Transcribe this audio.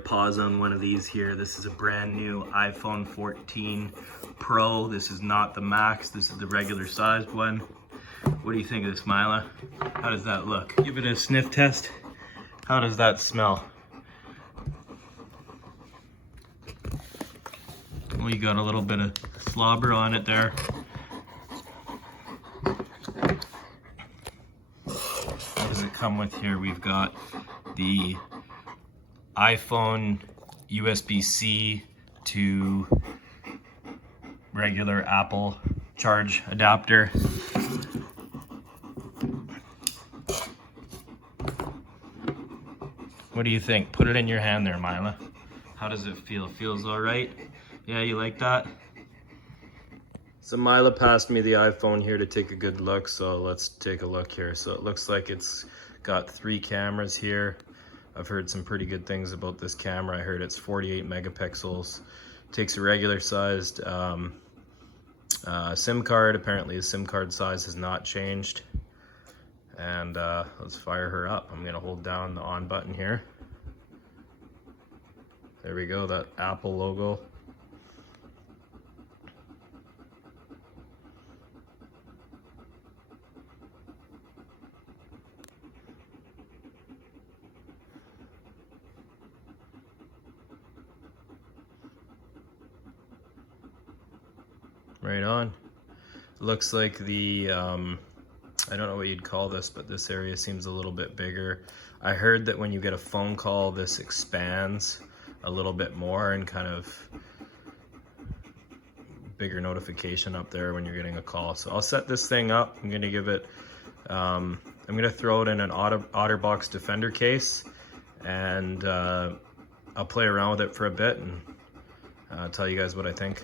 pause on one of these here. This is a brand new iPhone 14 Pro. This is not the Max, this is the regular sized one. What do you think of this, Mila? How does that look? Give it a sniff test. How does that smell? We got a little bit of slobber on it there. What does it come with here? We've got the iPhone USB-C to regular Apple charge adapter. What do you think? Put it in your hand there, Mila. How does it feel? Feels all right? Yeah, you like that? So Mila passed me the iPhone here to take a good look, so let's take a look here. So it looks like it's got 3 cameras here. I've heard some pretty good things about this camera. I heard it's 48 megapixels. Takes a regular sized SIM card. Apparently the SIM card size has not changed. And let's fire her up. I'm gonna hold down the on button here. There we go, that Apple logo. Right on. Looks like the, I don't know what you'd call this, but this area seems a little bit bigger. I heard that when you get a phone call, this expands a little bit more and kind of bigger notification up there when you're getting a call. So I'll set this thing up. I'm gonna give it, I'm gonna throw it in an OtterBox Defender case, and I'll play around with it for a bit and tell you guys what I think.